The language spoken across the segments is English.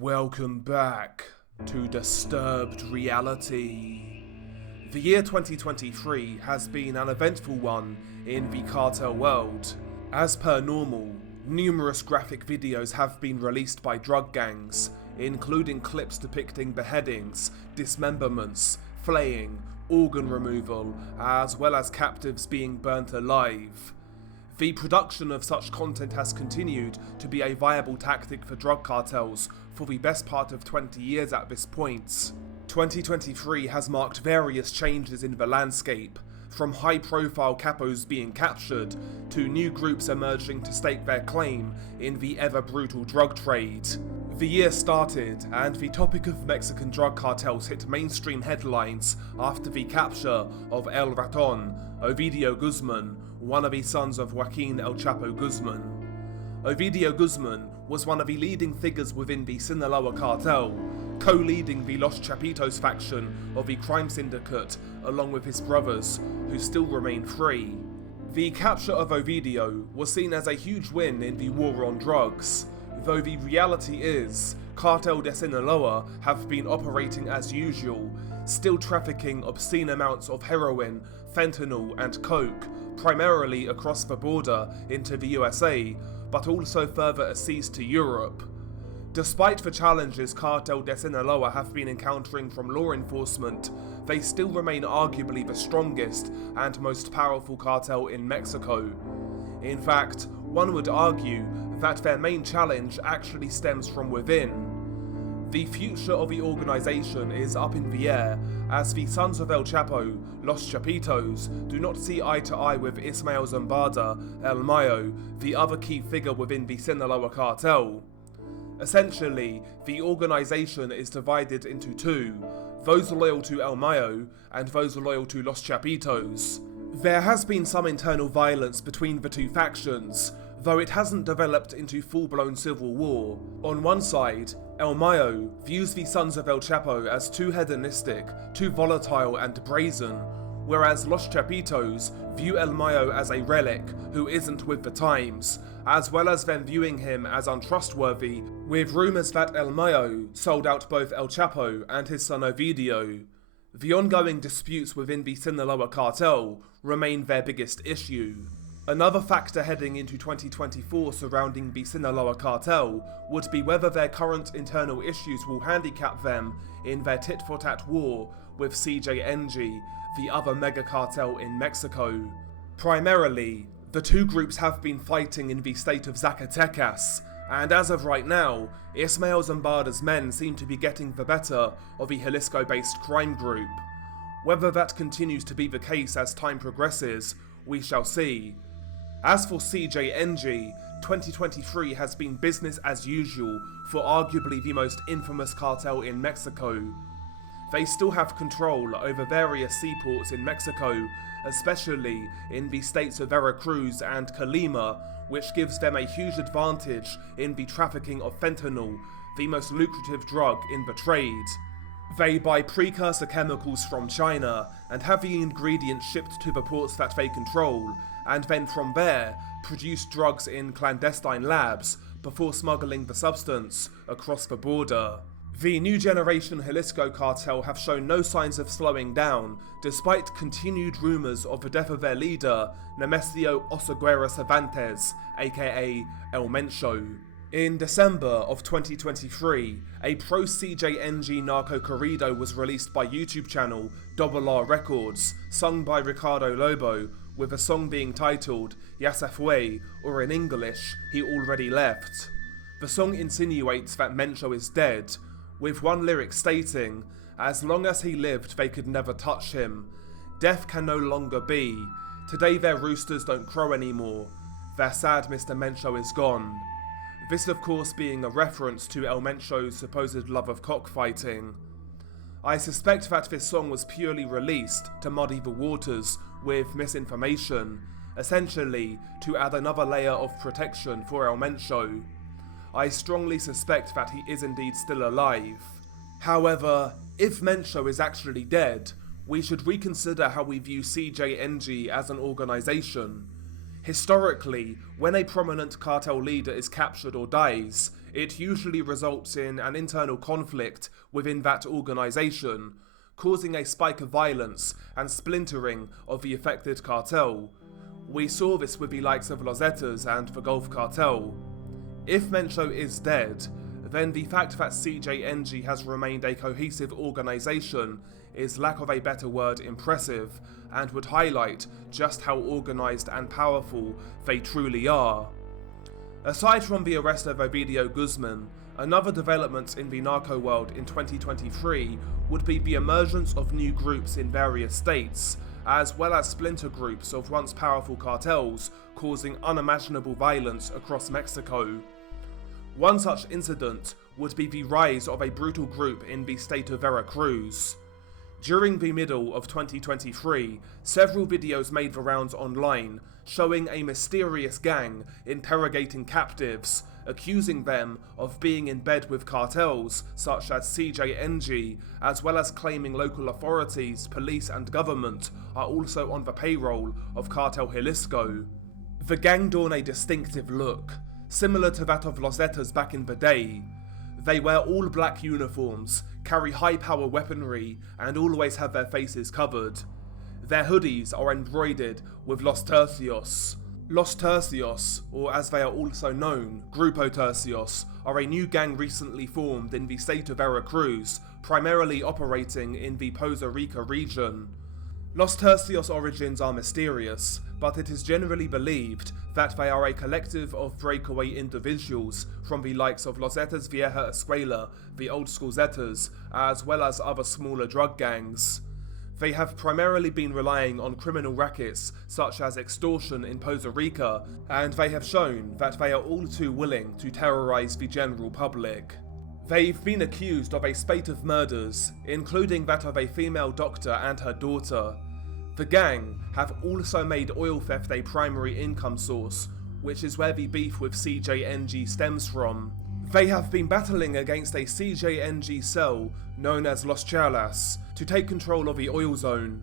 Welcome back to Disturbed Reality. The year 2023 has been an eventful one in the Cartel world. As per normal, numerous graphic videos have been released by drug gangs, including clips depicting beheadings, dismemberments, flaying, organ removal, as well as captives being burnt alive. The production of such content has continued to be a viable tactic for drug cartels for the best part of 20 years at this point. 2023 has marked various changes in the landscape, from high-profile capos being captured, to new groups emerging to stake their claim in the ever-brutal drug trade. The year started, and the topic of Mexican drug cartels hit mainstream headlines after the capture of El Raton, Ovidio Guzman, one of the sons of Joaquin El Chapo Guzman. Ovidio Guzman was one of the leading figures within the Sinaloa cartel, co-leading the Los Chapitos faction of the crime syndicate along with his brothers, who still remain free. The capture of Ovidio was seen as a huge win in the war on drugs, though the reality is, Cartel de Sinaloa have been operating as usual, still trafficking obscene amounts of heroin, fentanyl and coke, primarily across the border into the USA, but also further seas to Europe. Despite the challenges Cartel de Sinaloa have been encountering from law enforcement, they still remain arguably the strongest and most powerful cartel in Mexico. In fact, one would argue that their main challenge actually stems from within. The future of the organization is up in the air, as the sons of El Chapo, Los Chapitos, do not see eye to eye with Ismael Zambada, El Mayo, the other key figure within the Sinaloa cartel. Essentially, the organization is divided into two, those loyal to El Mayo and those loyal to Los Chapitos. There has been some internal violence between the two factions, though it hasn't developed into full-blown civil war. On one side, El Mayo views the sons of El Chapo as too hedonistic, too volatile and brazen, whereas Los Chapitos view El Mayo as a relic who isn't with the times, as well as them viewing him as untrustworthy, with rumours that El Mayo sold out both El Chapo and his son Ovidio. The ongoing disputes within the Sinaloa cartel remain their biggest issue. Another factor heading into 2024 surrounding the Sinaloa cartel would be whether their current internal issues will handicap them in their tit-for-tat war with CJNG, the other mega cartel in Mexico. Primarily, the two groups have been fighting in the state of Zacatecas, and as of right now, Ismael Zambada's men seem to be getting the better of the Jalisco-based crime group. Whether that continues to be the case as time progresses, we shall see. As for CJNG, 2023 has been business as usual for arguably the most infamous cartel in Mexico. They still have control over various seaports in Mexico, especially in the states of Veracruz and Colima, which gives them a huge advantage in the trafficking of fentanyl, the most lucrative drug in the trade. They buy precursor chemicals from China and have the ingredients shipped to the ports that they control, and then from there, produce drugs in clandestine labs before smuggling the substance across the border. The new generation Jalisco cartel have shown no signs of slowing down, despite continued rumours of the death of their leader, Nemesio Oseguera Cervantes, aka El Mencho. In December of 2023, a pro-CJNG narco corrido was released by YouTube channel Double R Records, sung by Ricardo Lobo, with a song being titled Ya Se Fue, or in English, He Already Left. The song insinuates that Mencho is dead, with one lyric stating, "As long as he lived, they could never touch him. Death can no longer be. Today their roosters don't crow anymore. Their sad Mr. Mencho is gone." This of course being a reference to El Mencho's supposed love of cockfighting. I suspect that this song was purely released to muddy the waters with misinformation, essentially to add another layer of protection for El Mencho. I strongly suspect that he is indeed still alive. However, if Mencho is actually dead, we should reconsider how we view CJNG as an organisation. Historically, when a prominent cartel leader is captured or dies, it usually results in an internal conflict within that organization, causing a spike of violence and splintering of the affected cartel. We saw this with the likes of Los Tercios and the Gulf Cartel. If Mencho is dead, then the fact that CJNG has remained a cohesive organisation is, lack of a better word, impressive, and would highlight just how organised and powerful they truly are. Aside from the arrest of Ovidio Guzman, another development in the narco world in 2023 would be the emergence of new groups in various states, as well as splinter groups of once powerful cartels causing unimaginable violence across Mexico. One such incident would be the rise of a brutal group in the state of Veracruz. During the middle of 2023, several videos made the rounds online showing a mysterious gang interrogating captives, accusing them of being in bed with cartels such as CJNG, as well as claiming local authorities, police and government are also on the payroll of Cartel Jalisco. The gang don a distinctive look, similar to that of Los Tercios back in the day. They wear all black uniforms, carry high-power weaponry, and always have their faces covered. Their hoodies are embroidered with Los Tercios. Los Tercios, or as they are also known, Grupo Tercios, are a new gang recently formed in the state of Veracruz, primarily operating in the Poza Rica region. Los Tercios' origins are mysterious, but it is generally believed that they are a collective of breakaway individuals from the likes of Los Zetas Vieja Escuela, the old school Zetas, as well as other smaller drug gangs. They have primarily been relying on criminal rackets such as extortion in Poza Rica, and they have shown that they are all too willing to terrorize the general public. They've been accused of a spate of murders, including that of a female doctor and her daughter. The gang have also made oil theft a primary income source, which is where the beef with CJNG stems from. They have been battling against a CJNG cell known as Los Tercios to take control of the oil zone.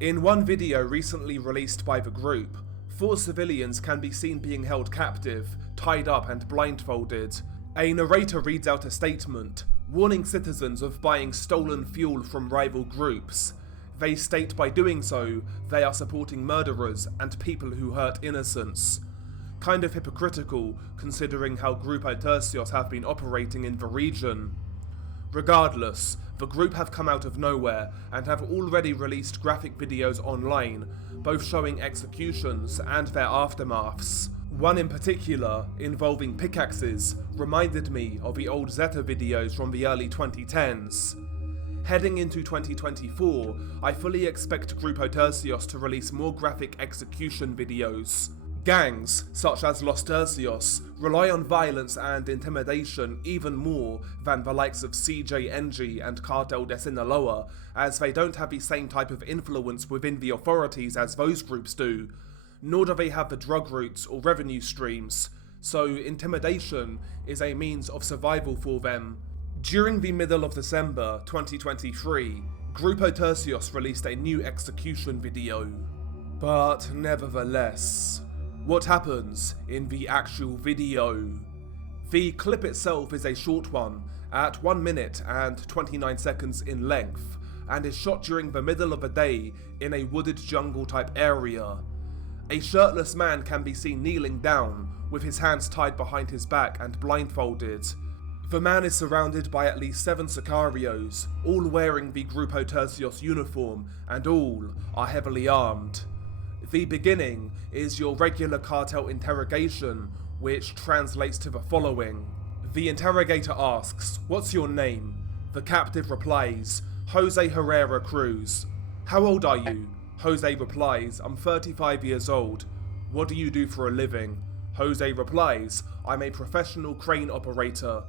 In one video recently released by the group, 4 civilians can be seen being held captive, tied up and blindfolded. A narrator reads out a statement, warning citizens of buying stolen fuel from rival groups. They state by doing so, they are supporting murderers and people who hurt innocents. Kind of hypocritical, considering how Grupo Tercios have been operating in the region. Regardless, the group have come out of nowhere and have already released graphic videos online, both showing executions and their aftermaths. One in particular, involving pickaxes, reminded me of the old Zeta videos from the early 2010s. Heading into 2024, I fully expect Grupo Tercios to release more graphic execution videos. Gangs, such as Los Tercios, rely on violence and intimidation even more than the likes of CJNG and Cartel de Sinaloa, as they don't have the same type of influence within the authorities as those groups do, nor do they have the drug routes or revenue streams, so intimidation is a means of survival for them. During the middle of December 2023, Grupo Tercios released a new execution video. But nevertheless, what happens in the actual video? The clip itself is a short one, at 1 minute and 29 seconds in length, and is shot during the middle of the day in a wooded jungle type area. A shirtless man can be seen kneeling down, with his hands tied behind his back and blindfolded. The man is surrounded by at least 7 sicarios, all wearing the Grupo Tercios uniform, and all are heavily armed. The beginning is your regular cartel interrogation, which translates to the following. The interrogator asks, "What's your name?" The captive replies, "Jose Herrera Cruz." "How old are you?" Jose replies, "I'm 35 years old." "What do you do for a living?" Jose replies, "I'm a professional crane operator."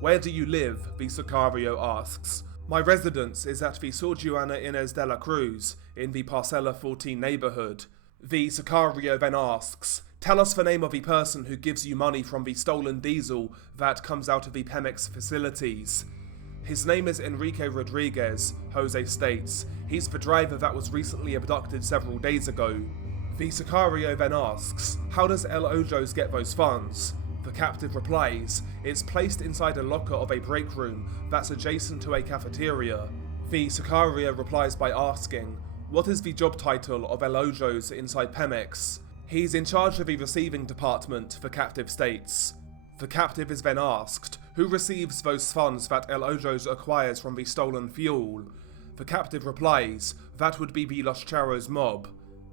"Where do you live?" the sicario asks. "My residence is at the Sor Juana Inez de la Cruz, in the Parcela 14 neighbourhood." The sicario then asks, "Tell us the name of the person who gives you money from the stolen diesel that comes out of the Pemex facilities." "His name is Enrique Rodriguez," Jose states. "He's the driver that was recently abducted several days ago." The sicario then asks, "How does El Ojos get those funds?" The captive replies, it's placed inside a locker of a break room that's adjacent to a cafeteria. The Sicario replies by asking, what is the job title of El Ojo's inside Pemex? He's in charge of the receiving department, the captive states. The captive is then asked, who receives those funds that El Ojo's acquires from the stolen fuel? The captive replies, that would be the Los Tercios mob.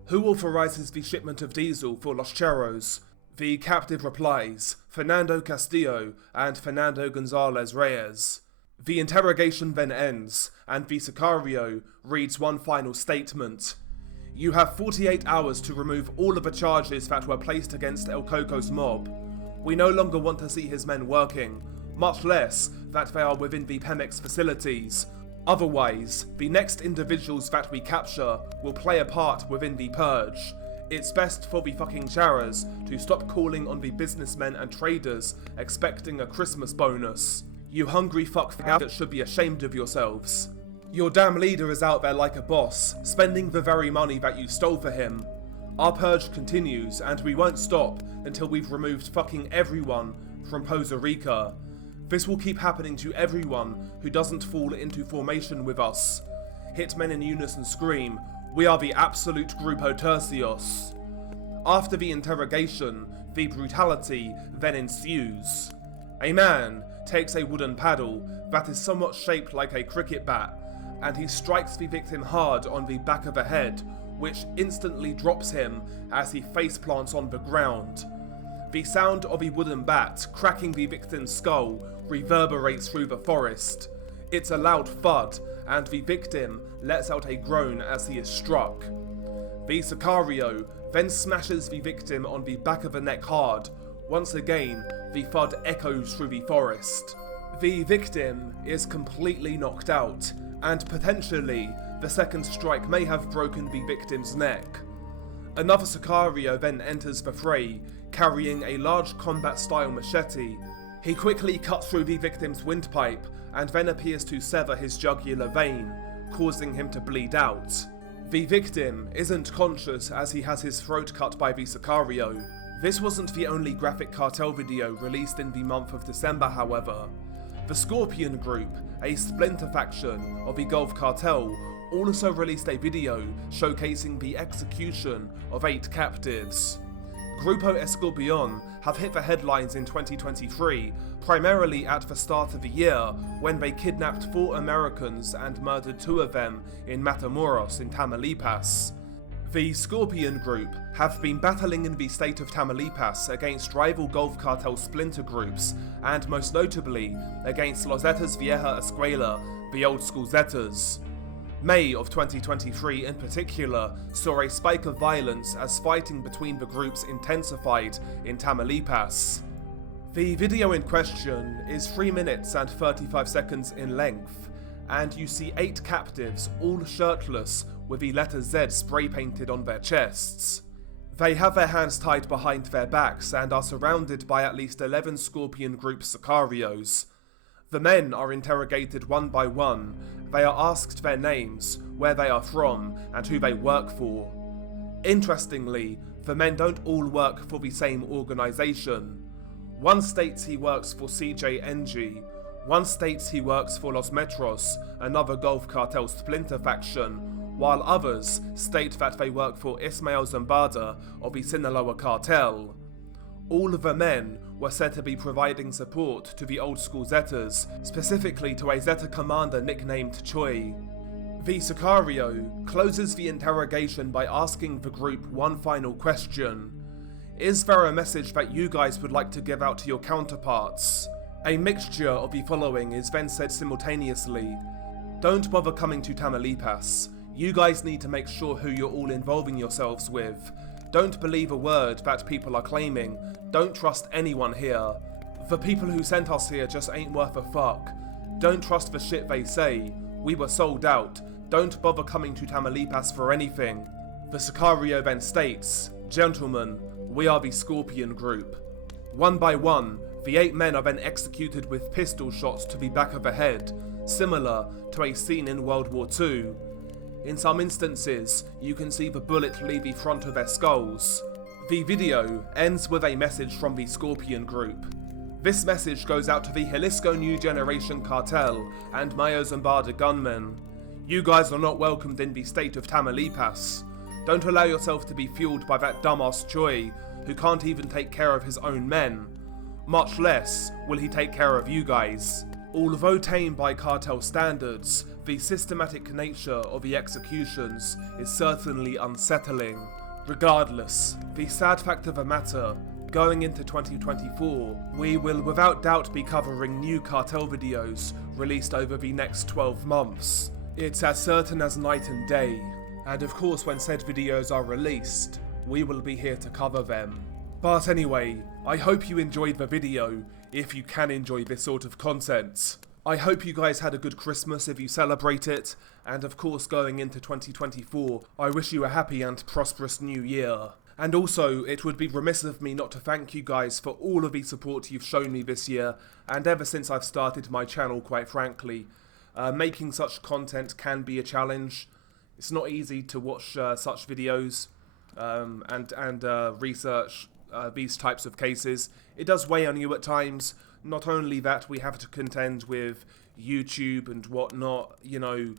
Who authorizes the shipment of diesel for Los Tercios? The captive replies, Fernando Castillo and Fernando Gonzalez Reyes. The interrogation then ends, and the Sicario reads one final statement. You have 48 hours to remove all of the charges that were placed against El Coco's mob. We no longer want to see his men working, much less that they are within the Pemex facilities. Otherwise, the next individuals that we capture will play a part within the purge. It's best for the fucking Charas to stop calling on the businessmen and traders expecting a Christmas bonus. You hungry fuck that should be ashamed of yourselves. Your damn leader is out there like a boss, spending the very money that you stole for him. Our purge continues, and we won't stop until we've removed fucking everyone from Poza Rica. This will keep happening to everyone who doesn't fall into formation with us. Hitmen in unison scream, we are the absolute Grupo Tercios. After the interrogation, the brutality then ensues. A man takes a wooden paddle that is somewhat shaped like a cricket bat, and he strikes the victim hard on the back of the head, which instantly drops him as he face plants on the ground. The sound of a wooden bat cracking the victim's skull reverberates through the forest. It's a loud thud, and the victim lets out a groan as he is struck. The Sicario then smashes the victim on the back of the neck hard. Once again, the thud echoes through the forest. The victim is completely knocked out, and potentially the second strike may have broken the victim's neck. Another Sicario then enters the fray, carrying a large combat-style machete. He quickly cuts through the victim's windpipe, and then appears to sever his jugular vein, causing him to bleed out. The victim isn't conscious as he has his throat cut by the Sicario. This wasn't the only graphic Cartel video released in the month of December, however. The Escorpion group, a splinter faction of the Gulf Cartel, also released a video showcasing the execution of 8 captives. Grupo Escorpion have hit the headlines in 2023, primarily at the start of the year when they kidnapped 4 Americans and murdered 2 of them in Matamoros in Tamaulipas. The Escorpion group have been battling in the state of Tamaulipas against rival Gulf Cartel splinter groups, and most notably against Los Zetas Vieja Escuela, the old school Zetas. May of 2023 in particular saw a spike of violence as fighting between the groups intensified in Tamaulipas. The video in question is 3 minutes and 35 seconds in length, and you see 8 captives all shirtless with the letter Z spray painted on their chests. They have their hands tied behind their backs and are surrounded by at least 11 Scorpion Group Sicarios. The men are interrogated one by one. They are asked their names, where they are from, and who they work for. Interestingly, the men don't all work for the same organisation. One states he works for CJNG, one states he works for Los Metros, another Gulf Cartel splinter faction, while others state that they work for Ismael Zambada of the Sinaloa Cartel. All of the men were said to be providing support to the old school Zetas, specifically to a Zeta commander nicknamed Choi. The Sicario closes the interrogation by asking the group one final question. Is there a message that you guys would like to give out to your counterparts? A mixture of the following is then said simultaneously. Don't bother coming to Tamaulipas. You guys need to make sure who you're all involving yourselves with. Don't believe a word that people are claiming. Don't trust anyone here. The people who sent us here just ain't worth a fuck. Don't trust the shit they say. We were sold out. Don't bother coming to Tamaulipas for anything. The Sicario then states, Gentlemen, we are the Scorpion Group. One by one, the 8 men are then executed with pistol shots to the back of the head, similar to a scene in World War II. In some instances, you can see the bullet leave the front of their skulls. The video ends with a message from the Escorpion group. This message goes out to the Jalisco New Generation Cartel and Mayo Zambada gunmen. You guys are not welcomed in the state of Tamaulipas. Don't allow yourself to be fueled by that dumbass Choi, who can't even take care of his own men. Much less will he take care of you guys. Although tame by cartel standards, the systematic nature of the executions is certainly unsettling. Regardless, the sad fact of the matter, going into 2024, we will without doubt be covering new cartel videos released over the next 12 months. It's as certain as night and day, and of course when said videos are released, we will be here to cover them. But anyway, I hope you enjoyed the video, if you can enjoy this sort of content. I hope you guys had a good Christmas if you celebrate it, and of course going into 2024, I wish you a happy and prosperous new year. And also, it would be remiss of me not to thank you guys for all of the support you've shown me this year, and ever since I've started my channel, quite frankly. Making such content can be a challenge. It's not easy to watch such videos and research these types of cases. It does weigh on you at times. Not only that, we have to contend with YouTube and whatnot, you know,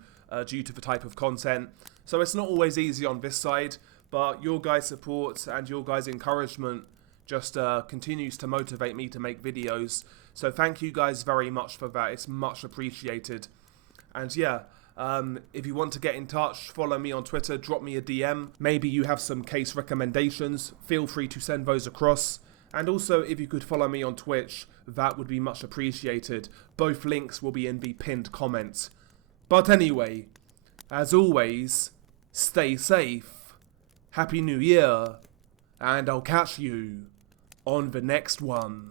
due to the type of content. So it's not always easy on this side, but your guys' support and your guys' encouragement just continues to motivate me to make videos. So thank you guys very much for that. It's much appreciated. And yeah, if you want to get in touch, follow me on Twitter, drop me a DM. Maybe you have some case recommendations, feel free to send those across. And also, if you could follow me on Twitch, that would be much appreciated. Both links will be in the pinned comments. But anyway, as always, stay safe, Happy New Year, and I'll catch you on the next one.